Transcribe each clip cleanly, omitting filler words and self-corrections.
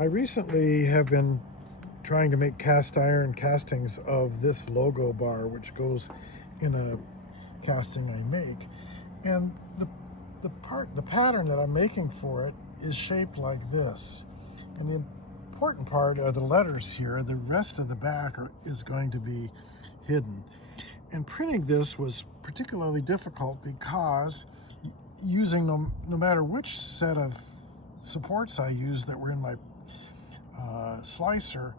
I recently have been trying to make cast iron castings of this logo bar, which goes in a casting I make. And the pattern that I'm making for it is shaped like this. And the important part are the letters here. The rest of the back is going to be hidden. And printing this was particularly difficult because using no matter which set of supports I used that were in my slicer,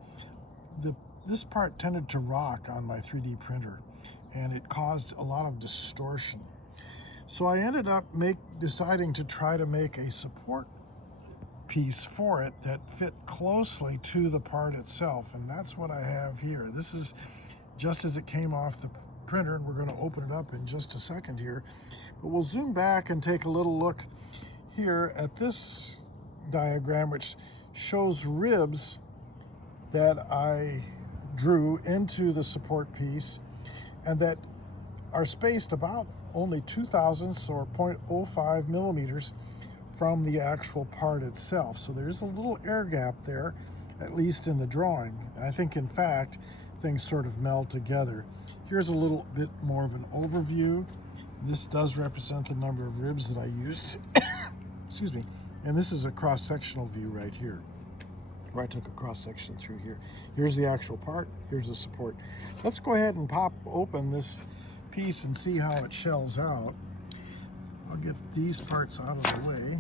this part tended to rock on my 3D printer, and it caused a lot of distortion. So I ended up deciding to try to make a support piece for it that fit closely to the part itself, and that's what I have here. This is just as it came off the printer, and we're going to open it up in just a second here. But we'll zoom back and take a little look here at this diagram, which shows ribs that I drew into the support piece and that are spaced about only 0.02 or 0.05 millimeters from the actual part itself. So there's a little air gap there, at least in the drawing. I think, in fact, things sort of meld together. Here's a little bit more of an overview. This does represent the number of ribs that I used. Excuse me. And this is a cross-sectional view right here, where I took a cross-section through here. Here's the actual part, here's the support. Let's go ahead and pop open this piece and see how it shells out. I'll get these parts out of the way,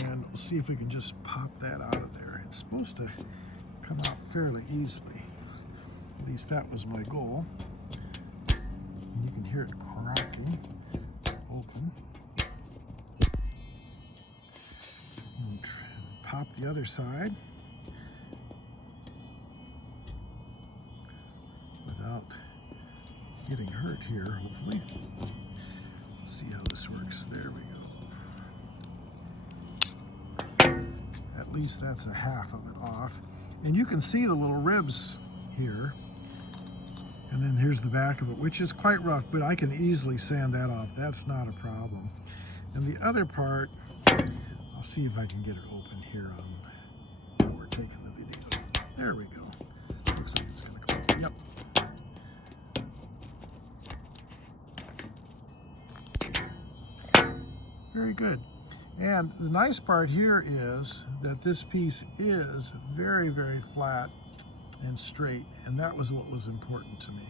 and we'll see if we can just pop that out of there. It's supposed to come out fairly easily. At least that was my goal. And you can hear it cracking open. And pop the other side without getting hurt here, hopefully. Let's see how this works. There we go. At least that's a half of it off. And you can see the little ribs here. And then here's the back of it, which is quite rough, but I can easily sand that off. That's not a problem. And the other part, I'll see if I can get it open here on where we're taking the video. There we go. Looks like it's going to go. Yep. Very good. And the nice part here is that this piece is very, very flat and straight, and that was what was important to me.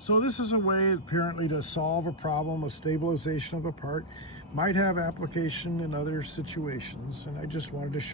So this is a way apparently to solve a problem of stabilization of a part. Might have application in other situations, and I just wanted to show